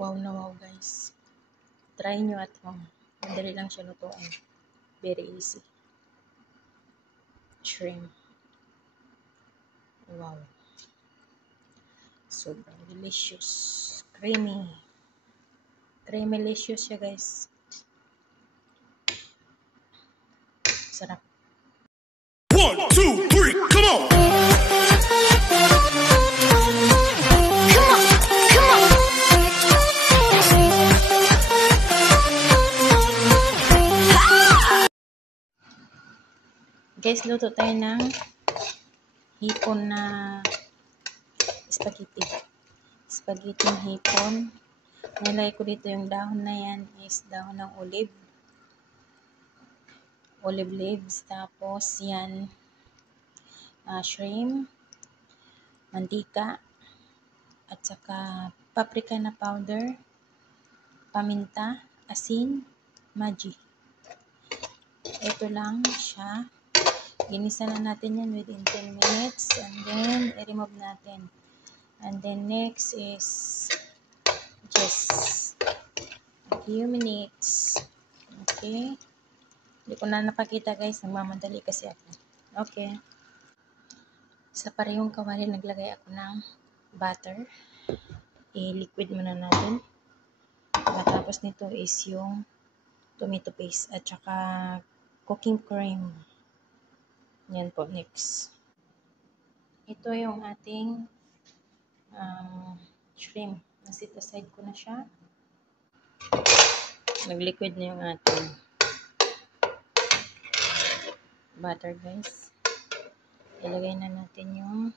Wow na wow guys. Try nyo at home. Madali lang siya lutuin. Very easy. Shrimp. Wow. Super delicious. Creamy. Creamy-licious siya guys. Sarap. 1, 2, 3, come on! Guys, luto tayo ng hipon na spaghetti. Spaghetti ng hipon. Nilagay ko dito yung dahon na yan is dahon ng olive. Olive leaves. Tapos yan shrimp, mantika, at saka paprika na powder, paminta, asin, Maggi. Ito lang siya. Ginisa na natin yan within 10 minutes and then i-remove natin. And then next is just a few minutes. Okay. Hindi ko na napakita guys. Nagmamadali kasi ako. Okay. Sa parehong kawali naglagay ako ng butter. I-liquid muna natin. Matapos nito is yung tomato paste at saka cooking cream. Yan po, next. Ito yung ating shrimp. Nasit aside ko na siya. Nag-liquid na yung ating butter, guys. Ilagay na natin yung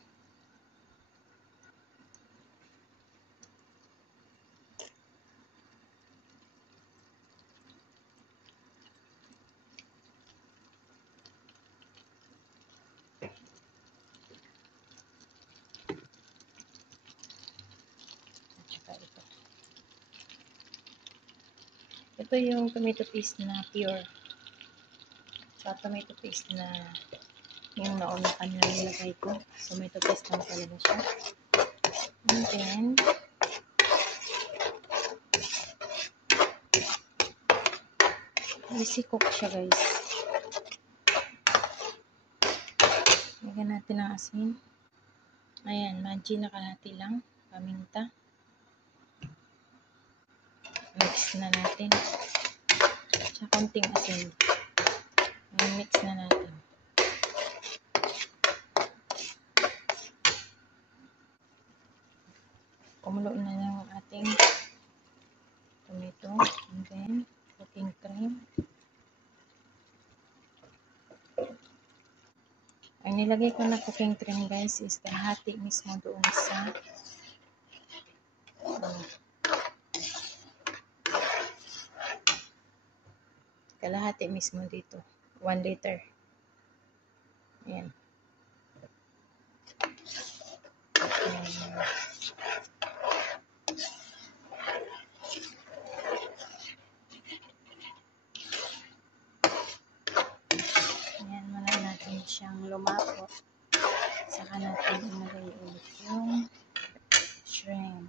ito yung tomato paste na pure. Sa tomato paste na yung nauna kanina nilagay ko. Tomato paste lang talaga siya. And then, easy cook siya guys. Lagyan natin ang asin. Ayan, Maggi na kalahati lang. Paminta. Mix na natin. Sa konting asin. Mix na natin. Kumulo na yung ating tomato. And then, cooking cream. Ang nilagay ko na cooking cream guys is kalahati mismo doon sa kalahati mismo dito. 1 liter. Ayan. Ayan, wala natin siyang lumapot. Saka natin ilagay ulit yung shrimp.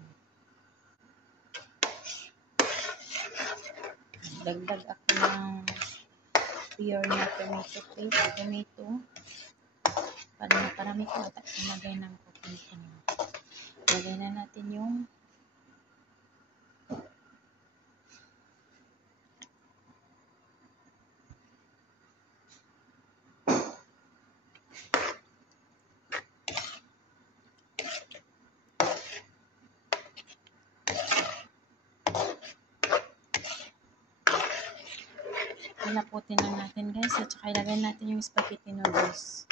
Dagdag ako ng pure na tomato paste. Tomato. Para maparami ko at ilagay ng cooking cream. Ilagay na natin yung pinaputin lang natin guys at saka ilagay natin yung spaghetti noodles.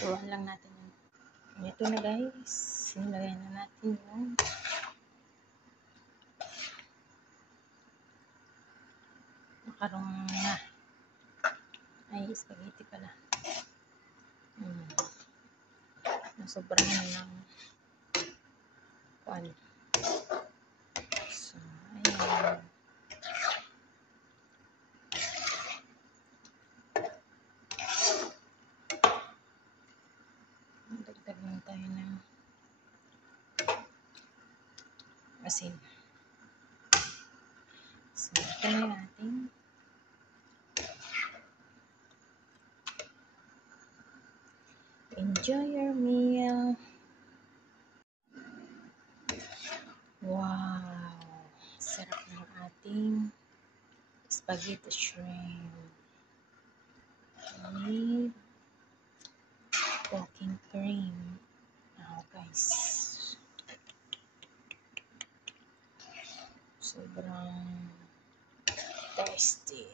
Turuan lang natin yun. Ito na guys. Nilagay na natin yung makarong na. Ay, spaghetti pala. Sobrang ng kuan. So, ayan. asin. So, ito na yung ating enjoy your meal. Wow! Sarap ng ating spaghetti shrimp with cooking cream. Guys. Sobrang tasty.